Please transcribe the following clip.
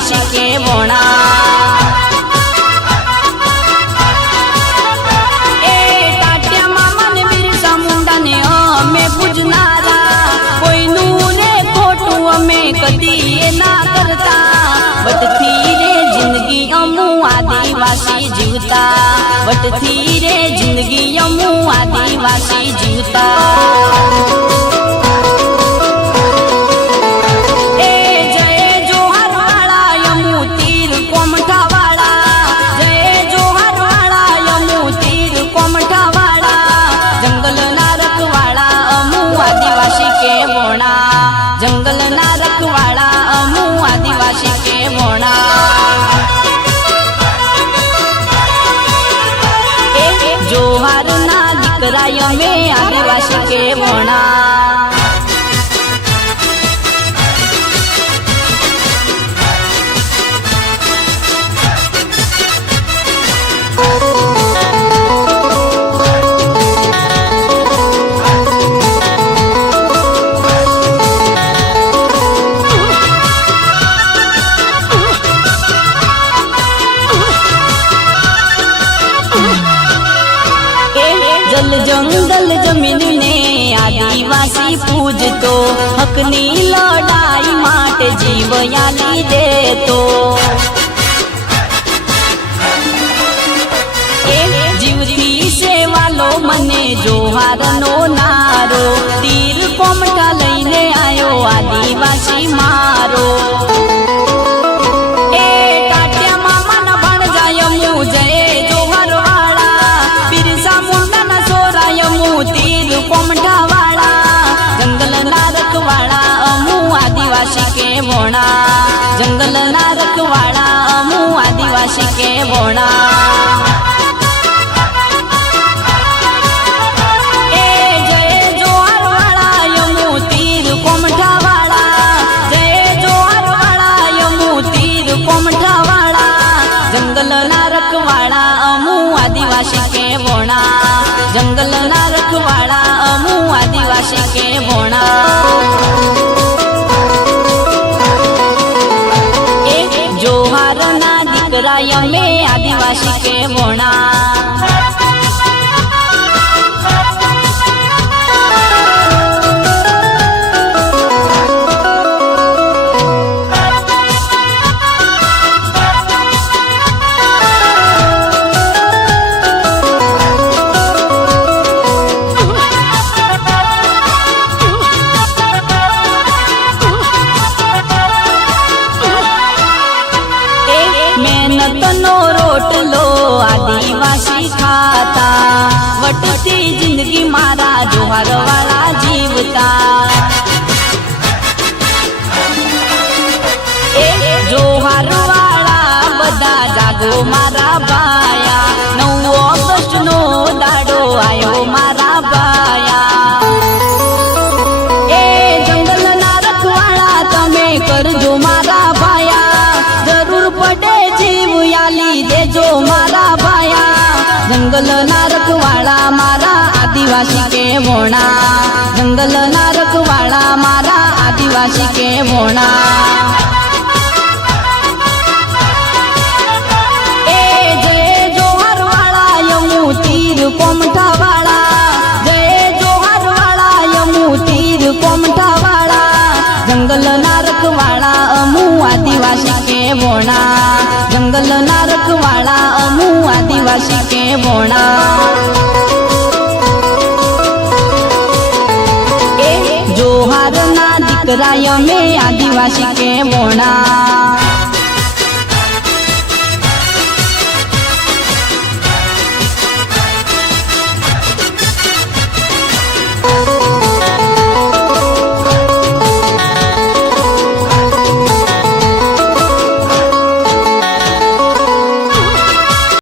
आदिवासी के वोणा ए टाट्या मामा ने बिरसा मुंडा ने अमे पूजनारा कोईनु ने खोटू अमे कदी ए ना करता बटथी रे जिंदगी अमु आदिवासी जीवता बटथी रे जिंदगी अमु आदिवासी जीवता जंगल ना रखवाड़ा अमु आदिवासी के वोणा जोहार ना दीकरा यमे आदिवासी के वोणा जंगल जमीन ने आदिवासी पूजतो हकनी लड़ाई माटे जीव याली देतो जीवती सेवालो मने जोहार नो नारो तीर कोमटा लईने आयो आदिवासी मारो वोणा जंगल ना रखवाड़ा अमु आदिवासी के वोणा ए जय जोहार वाला यमु तीर कोमठा वाला जय जोहार वाला यमु तीर कोमठा वाला जंगल ना रखवाड़ा अमु आदिवासी के वोणा जंगल ना रखवाड़ा अमु आदिवासी के वोणा जोहार ना दीकरा यमे आदिवासी के वोणा मेहनत नो रोटलो आदिवासी खाता वटती जिंदगी मारा जोहार वाला जीवता जोहार वाला बदा जागो मारा बाया 9 ऑगस्ट नो दाडो आयो मारा बाया जंगल ना रखवाड़ा तमे करजो मारा बाया जरूर पड़े जीव याली देजो मारा बाया जंगल ना रखवाड़ा मारा आदिवासी के वोणा जंगल ना रखवाड़ा मारा आदिवासी के वोणा जय जोहार वाला यमु तीर कोमठा वाला जय जोहार वाला यमु तीर कोमठा वाला जंगल ना रखवाड़ा अमु आदिवासी के वोणा जंगल ना रखवाड़ा अमु आदिवासी के वोणा जोहार ना दीकरा यमे आदिवासी के वोणा।